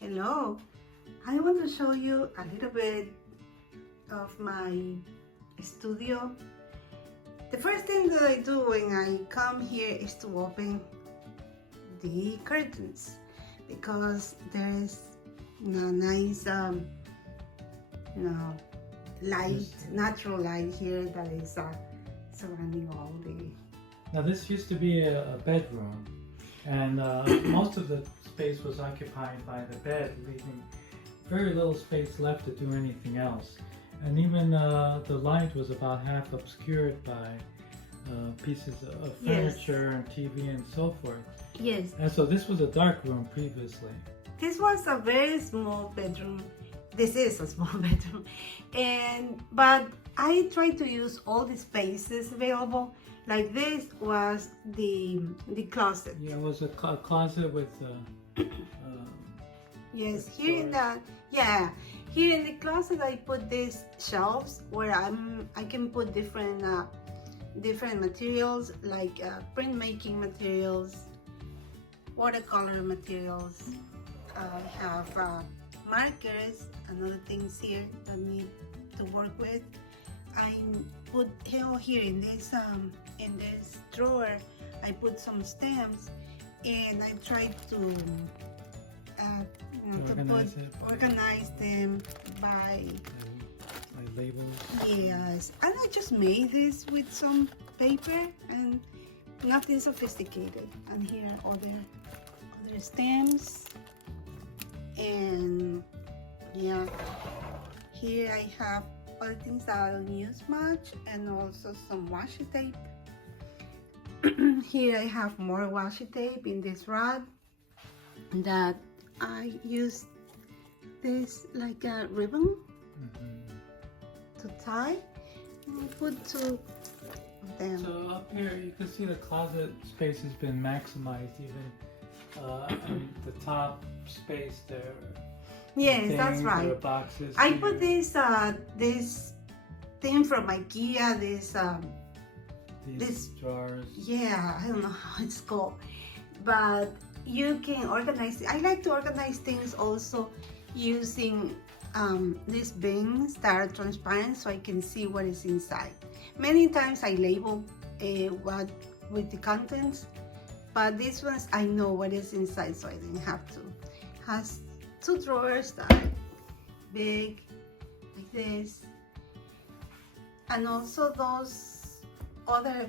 Hello, I want to show you a little bit of my studio. The first thing that I do when I come here is to open the curtains because there is nice light, natural light here that is surrounding all the. Now this used to be a bedroom, and most of the space was occupied by the bed, leaving very little space left to do anything else. And even the light was about half obscured by pieces of furniture and TV and so forth. Yes. And so this was a dark room previously. This was a very small bedroom. This is a small bedroom, but I try to use all the spaces available. Like this was the closet. Yeah, it was a closet with. Yes, here in the here in the closet I put these shelves where I can put different materials like printmaking materials, watercolor materials. I have markers and other things here that need to work with. I put here in this drawer. I put some stamps, and I try to organize them by labels. Yes, and I just made this with some paper and nothing sophisticated. And here are other stamps, and yeah, here I have other things that I don't use much, and also some washi tape. Here I have more washi tape in this rod that I use this like a ribbon to tie, and I put two of them. So up here you can see the closet space has been maximized, even the top space there. Yes, that's right. Boxes I here. put this thing from IKEA, These drawers. Yeah, I don't know how it's called, but you can organize. I like to organize things also using these bins that are transparent, so I can see what is inside. Many times I label what with the contents, but these ones I know what is inside, so I didn't have to. Has two drawers that are big like this, and also those other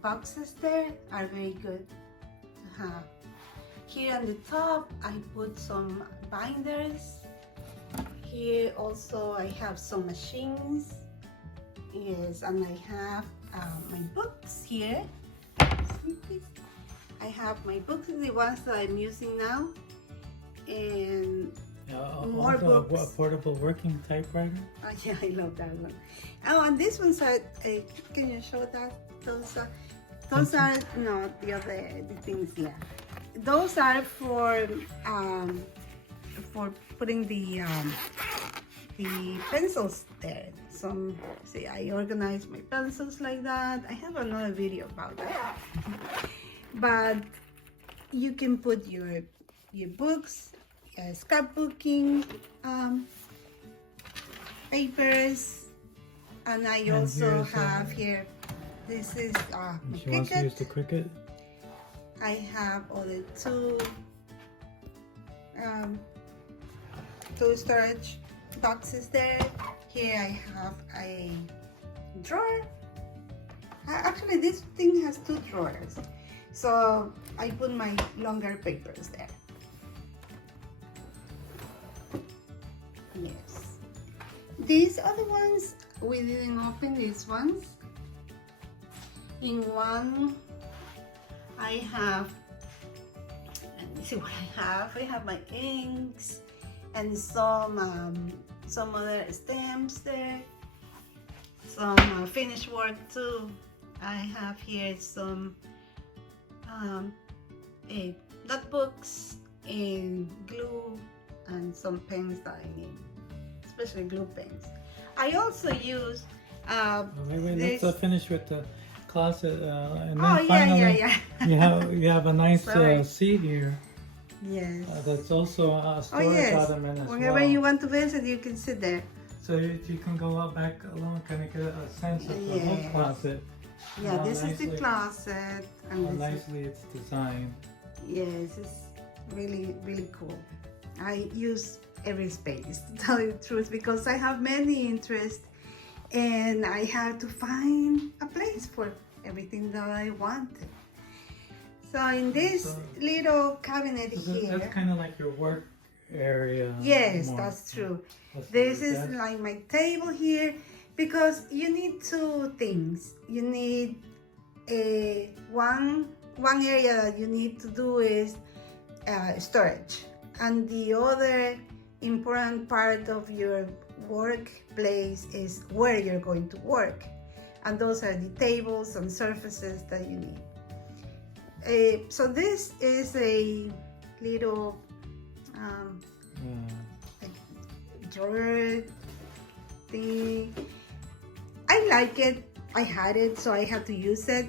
boxes there are very good to have. Here on the top I put some binders. Here also I have some machines. Yes, and I have my books here. I have my books, the ones that I'm using now, and more books. A portable working typewriter. Oh yeah, I love that one. Oh, and this one's can you show that? Those are no the things. Yeah, those are for putting the pencils there. Some see, I organize my pencils like that. I have another video about that. But you can put your books, scrapbooking papers, and I also have here. This is She wants to use the Cricut. I have other two storage boxes there. Here I have a drawer. Actually, this thing has two drawers, so I put my longer papers there. Yes. These other ones, we didn't open these ones. In one, I have, let me see what I have. I have my inks and some other stamps there. Some finished work too. I have here some notebooks and glue and some pens that I need, especially glue pens. I also use let's finish with the closet, and then oh, finally yeah. you have a nice seat here. Yes. That's also a Oh storage yes. ottoman as Whenever well. you want to visit, you can sit there. So you can go up back along, kind of get a sense of the whole Yes. closet. Yeah, How this is the nicely- closet, How and this is, nicely it's designed. yes, it's really really cool. I use every space to tell you the truth because I have many interests, and I have to find a place for everything that I want. So in this So- little cabinet So here, that's kind of like your work area. yes, more. that's true. That's This your is desk. like my table here because you need two things. You need a one area that you need to do is storage, and the other important part of your workplace is where you're going to work, and those are the tables and surfaces that you need. So this is a little Yeah. drawer thing. I like it. I had it, so I had to use it.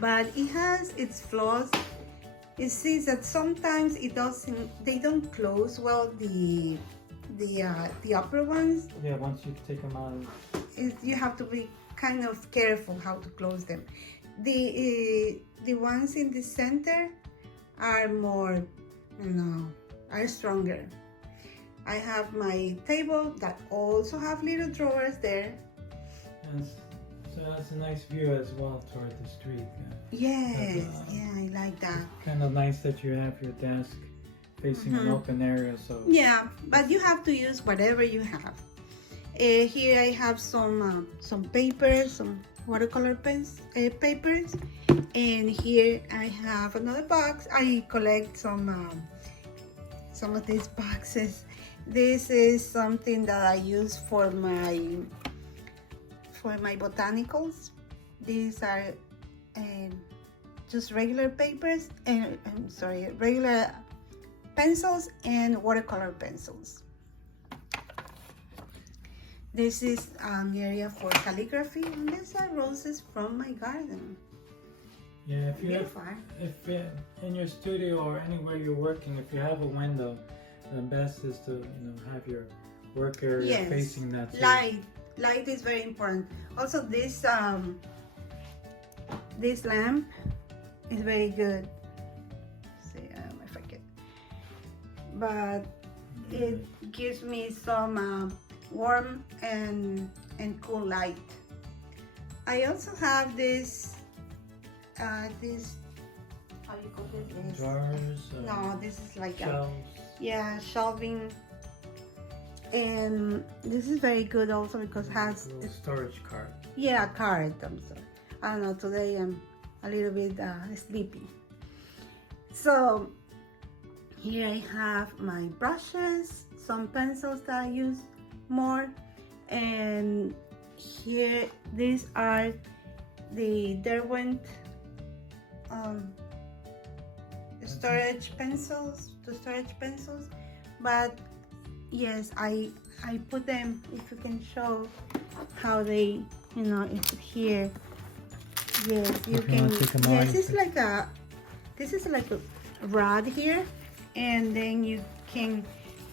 But it has its flaws. It seems that sometimes it doesn't. They don't close well. The upper ones. Yeah. Once you take them out. You have to be kind of careful how to close them. The ones in the center are more, are stronger. I have my table that also have little drawers there. And so that's a nice view as well toward the street. Yes, yeah, I like that. Kind of nice that you have your desk facing an open area. So Yeah, but you have to use whatever you have. Here I have some papers, some watercolor papers, and here I have another box. I collect some of these boxes. This is something that I use for my botanicals. These are just regular papers, and regular pencils and watercolor pencils. This is an area for calligraphy, and these are roses from my garden. yeah, if you have, Beautiful. if in your studio or anywhere you're working, if you have a window, the best is to have your work area Yes, facing that. So light is very important. Also, this lamp is very good. See, if I can, but it gives me some warm and cool light. I also have this how you call this? Drawers. No, this is like Shelves. shelving, and this is very good also because it has Little storage cart. card. I'm sorry. I don't know. Today I'm a little bit sleepy. So here I have my brushes, some pencils that I use more, and here these are the Derwent storage pencils, but yes, I put them, if you can show how they, it's here. Yes, you If you can. wanna take 'em out, Yes, you it's can- like this is like a rod here, and then you can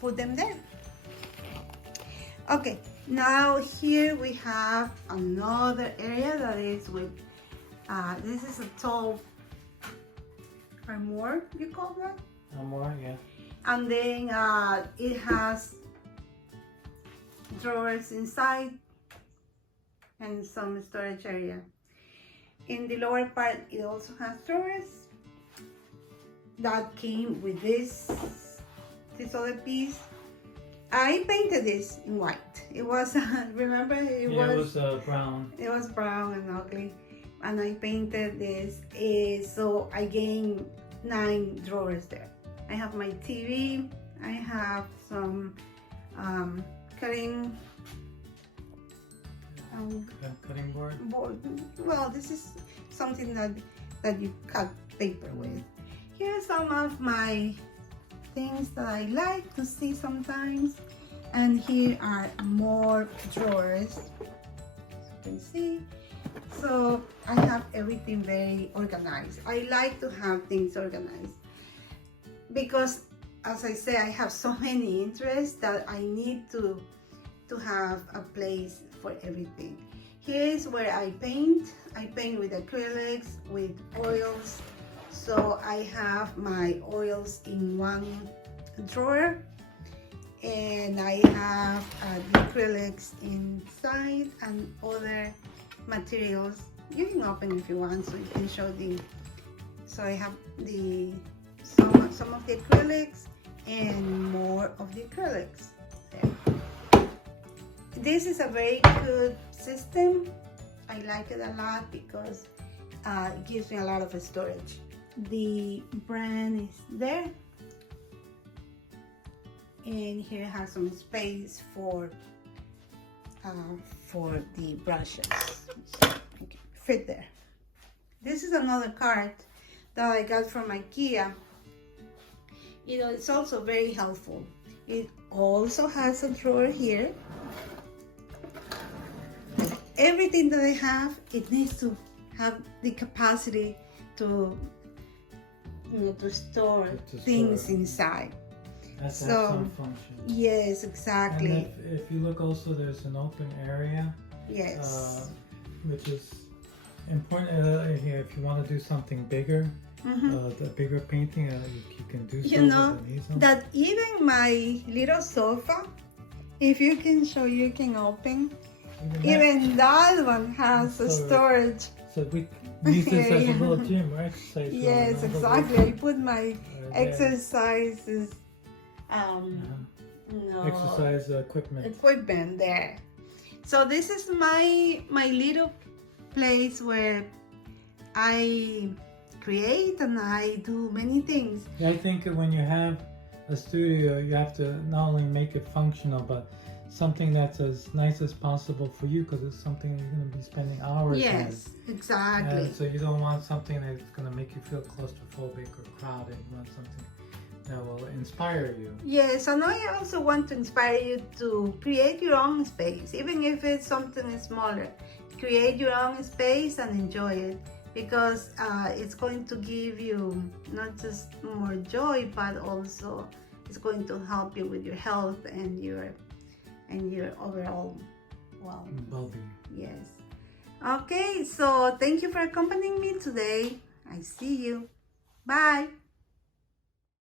put them there. Okay, now here we have another area that is with, this is a tall armoire, you call that? More, yeah. And then it has drawers inside and some storage area. In the lower part, it also has drawers that came with this other piece. I painted this in white. It was, remember, it was brown. it was brown and ugly, and I painted this. So I gained 9 drawers there. I have my TV. I have some cutting Cutting board. board. Well, this is something that you cut paper with. Here are some of my things that I like to see sometimes, and here are more drawers, as you can see. So I have everything very organized. I like to have things organized. because as I say, I have so many interests that I need to have a place for everything. Here is where I paint. I paint with acrylics, with oils. So I have my oils in one drawer, and I have the acrylics inside and other materials. You can open if you want, so you can show the. So I have the some of the acrylics and more of the acrylics there. This is a very good system. I like it a lot because it gives me a lot of storage. The brand is there, and here has some space for the brushes, so it can fit there. This is another cart that I got from IKEA. You know, it's also very helpful. It also has a drawer here. Everything that I have, it needs to have the capacity to, you know, to store things inside. That's So, some function. Yes, exactly. And if you look also, there's an open area, Yes. which is important here if you want to do something bigger. The bigger painting, you can do so. You know with an easel. that even my little sofa, if you can show, you can open. Even that one has a storage. So we use this as a area. little gym or exercise room. Yes, and all the exactly. I put my there. exercises, no, Exercise equipment. there. So this is my little place where I create and I do many things. Yeah, I think when you have a studio, you have to not only make it functional, but something that's as nice as possible for you, because it's something you're going to be spending hours Yes, in. exactly. And so you don't want something that's going to make you feel claustrophobic or crowded. You want something that will inspire you. Yes, and I also want to inspire you to create your own space, even if it's something smaller. Create your own space and enjoy it, because it's going to give you not just more joy, but also it's going to help you with your health and your overall Well-being. Yes. Okay, so thank you for accompanying me today. I see you. Bye.